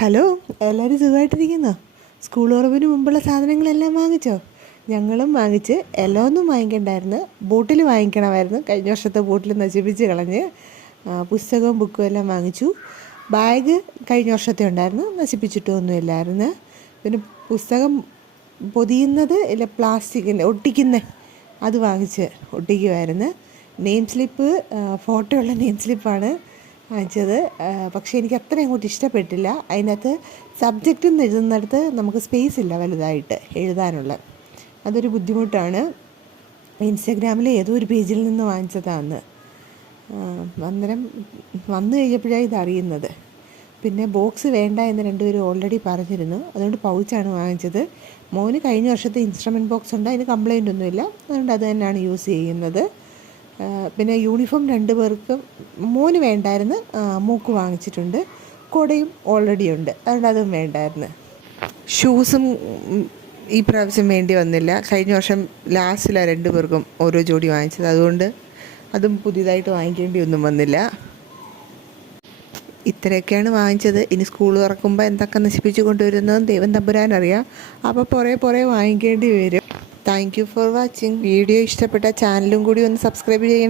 Hello എല്ലാവരും സുഖമായിട്ടിരിക്കുന്നോ? School ഉറവിന് മുമ്പുള്ള സാധനങ്ങളെല്ലാം വാങ്ങിച്ചോ? ഞങ്ങളും വാങ്ങിച്ച് എല്ലാം ഒന്നും വാങ്ങിക്കണ്ടായിരുന്നു. ബോട്ടിൽ വാങ്ങിക്കണമായിരുന്നു. കഴിഞ്ഞ വർഷത്തെ ബോട്ടിൽ നശിപ്പിച്ച് കളഞ്ഞ് പുസ്തകവും ബുക്കും എല്ലാം വാങ്ങിച്ചു. ബാഗ് കഴിഞ്ഞ വർഷത്തെ ഉണ്ടായിരുന്നു. നശിപ്പിച്ചിട്ടൊന്നുമില്ലായിരുന്നു പിന്നെ പുസ്തകം പൊതിയുന്നത് ഇല്ല പ്ലാസ്റ്റിക്കിന്റെ ഒട്ടിക്കുന്ന അത് വാങ്ങിച്ച് ഒട്ടിക്കുമായിരുന്നു. നെയിം സ്ലിപ്പ് ഫോട്ടോ ഉള്ള നെയിം സ്ലിപ്പാണ്. വാങ്ങിച്ചത് പക്ഷേ എനിക്ക് അത്ര അങ്ങോട്ട് ഇഷ്ടപ്പെട്ടില്ല. അതിനകത്ത് സബ്ജക്റ്റ് എന്ന് എഴുതുന്നിടത്ത് നമുക്ക് സ്പേസ് ഇല്ല വലുതായിട്ട് എഴുതാനുള്ള. അതൊരു ബുദ്ധിമുട്ടാണ്. ഇൻസ്റ്റാഗ്രാമിലെ ഏതോ ഒരു പേജിൽ നിന്ന് വാങ്ങിച്ചതാണ് അന്നേരം വന്നു കഴിഞ്ഞപ്പോഴാണ് ഇത് അറിയുന്നത്. പിന്നെ ബോക്സ് വേണ്ട എന്ന് രണ്ടുപേരും ഓൾറെഡി പറഞ്ഞിരുന്നു. അതുകൊണ്ട് പൗച്ചാണ് വാങ്ങിച്ചത്. മോന് കഴിഞ്ഞ വർഷത്തെ ഇൻസ്ട്രുമെന്റ് ബോക്സ് ഉണ്ട്. അതിന് കംപ്ലൈന്റ് ഒന്നുമില്ല. അതുകൊണ്ട് അത് തന്നെയാണ് യൂസ് ചെയ്യുന്നത്. പിന്നെ യൂണിഫോം രണ്ട് പേർക്കും മോന് വേണ്ടായിരുന്നു. മൂക്ക് വാങ്ങിച്ചിട്ടുണ്ട്. കുടയും ഓൾറെഡി ഉണ്ട്. അതുകൊണ്ട് അതും വേണ്ടായിരുന്നു. ഷൂസും ഈ പ്രാവശ്യം വേണ്ടി വന്നില്ല. കഴിഞ്ഞ വർഷം ലാസ്റ്റിലാണ് രണ്ട് പേർക്കും ഓരോ ജോഡി വാങ്ങിച്ചത്. അതുകൊണ്ട് അതും പുതിയതായിട്ട് വാങ്ങിക്കേണ്ടി ഒന്നും വന്നില്ല. ഇത്രയൊക്കെയാണ് വാങ്ങിച്ചത്. ഇനി സ്കൂൾ തുറക്കുമ്പോൾ എന്തൊക്കെ നശിപ്പിച്ചു കൊണ്ടുവരുന്നതും ദൈവം തമ്പുരാനറിയാം. അപ്പോൾ പുറേ പുറേ വാങ്ങിക്കേണ്ടി വരും. Thank you for watching. Video ഇഷ്ടപ്പെട്ട ചാനലും കൂടി ഒന്ന് സബ്സ്ക്രൈബ് ചെയ്യണം.